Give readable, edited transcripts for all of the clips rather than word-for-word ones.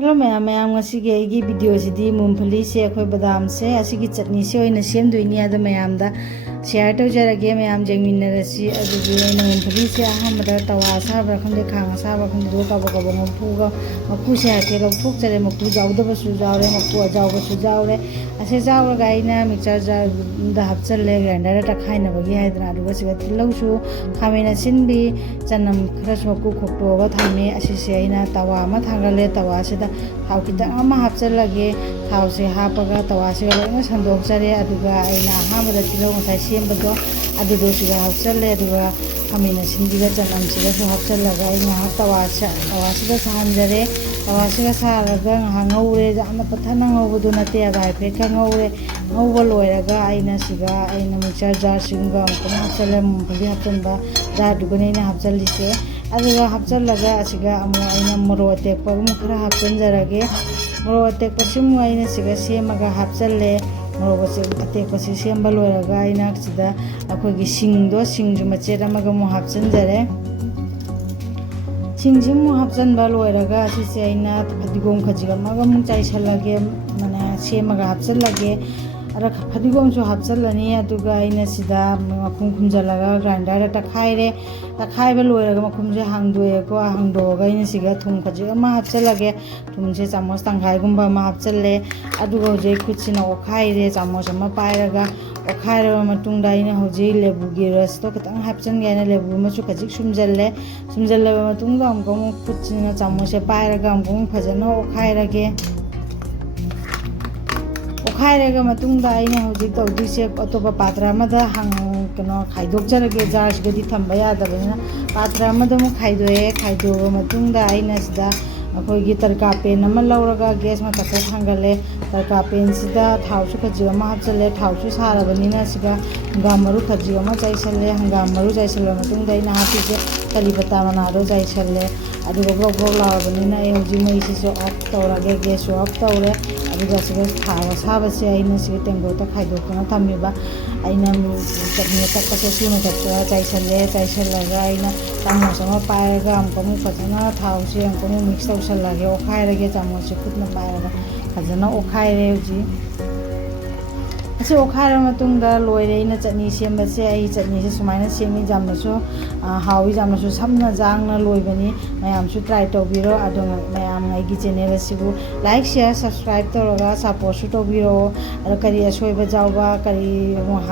Hello ma'am ma'am video से मूंगफली से अखोई बादाम से असिगी चटनी से ओइना सेमदोइनी अद मैम दा शेयर तौजरगे मैम जेंगमिनरसी अदुगी मूंगफली से अहमदा तवा साबरा खंदे खांगा साबरा खंदे दो तब गब मफुगा मफु से हाके लौथोकजरे मफु जाउदबसु जाउरे मफु अजाउबसु जाउरे असे जाउरगा आइना मिक्सर जार दा हपचले ग्राइंडर ता खाइनबगी हाइदना अदुगा सिगा तिलौसु खामेना सिनबी चनम खरस मकु खोक्टोगा थामे असिसे आइना तवा अमा थांगले तवा से थाव खितंग अमा हापचलगे थाव से हापगा तवा से लोइना संदोकजरे अदुगा आइना अहामदा तिलौ ngasai sembado adudo suga hapchale aduga khamina sindiga chanam siga su hapchalaga ina tawa siga sahanjare tawa siga saraga ngaure jamna pathana ngaubudu nate aga ife ka ngaure ngauba loiraga aina siga aina mixer jar singa ko hapchale mungkuli hapchanba jar dugane ina hapchalise aduga hapchalaga asiga amu aina moro tekpa mu khara hapchanjarage moro tekpa simu aina siga semaga hapchalle मोरबसे अतेकसे सेम लोरगा आइना सिदा अखोगी सिंगदो सिंगजु मचेर अमगा मु हापचनजरे सिंगजु मु हापचनबा लोरगा असिसे आइना फदिगोम खजिगा मगा मु चाइसलगे माने सेमगा हापचलगे अर फदिगोमसु हापचलनी अदुगा आइना सिदा मखुम खुमजलगा ग्राइंडर तखाइरे तखाइबा लोरगा मखुमजे हांगदोएको हांगदोगा आइना सिगा थुम खजिगा मा हापचलगे थुमसे चामच तंखाइगुंबा मा हापचले अदुगा होजे खुचिना ओखाइरे चामच अमा पाइरगा ओखाइरबा मतुंगदा आइना होजे लेबुगी रसतो खतंग हापचनगेना लेबु मचु खजिक सुमजल्लेबा मतुंगदा अमको खुचिना चामच पाइरगा अमको फजना ओखाइरगे ओखाइरगा मतुंगदा आइना होजे तौदिसे अतोपा पात्र अमदा हंग कनो खाइदोकजरगे जार्सगदी थंबा यादबना पात्र अमदा मु खाइदोए खाइदोबा मतुंगदा आइना सिदा अखोगी तरका पेन अमा लौरगा गैस मा तको थांगले तरका पेन सिदा थावसु खजि अमा हापचले थावसु सारबनिना सिगा हंगाम मरु खजि अमा चाइसले हंगाम मरु चाइसले मतुंगदा आइना हापिसे कलिपत्ता मनारो चाइसले अदुगा ग्रोग ग्रोग लावबनिना ए होजि मैसिसु ऑफ तौरगे गैस ऑफ तौरे अदुगा सिगा थावा साबसे आइना सिगा टेंगोता खाइदोकना थमिबा आइना चटनी तकसे सुना तकसा चाइसलगा आइना चामच अमा पाइरगा अमको मु फजना थावसे अमको मु मिक्स तौसलगे ओखाइरगे चामच खुदना पाइरगा फजना ओखाइरे होजि असे ओखाइर मतुंगदा लोइरे इन चटनी सेमबसे आई चटनी से सुमाइना सेमी जामनसु हावी जामनसु समना जांगना लोइबनी मयामसु ट्राई तौबिरो अदो मयाम आइगी चैनल सिबु लाइक शेयर सब्सक्राइब तौरगा सपोर्ट तौबिरो अर करी असोइबा जावबा करी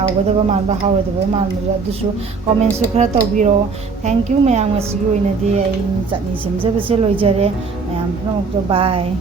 हावगदबा मानबा हावदबा मानबा दुसु कमेंट्स खरा तौबिरो थैंक यू मयाम ngasiगी ओइनादि आई चटनी सेमजबसे लोइजरे मयाम फ्रमक्तो बाय।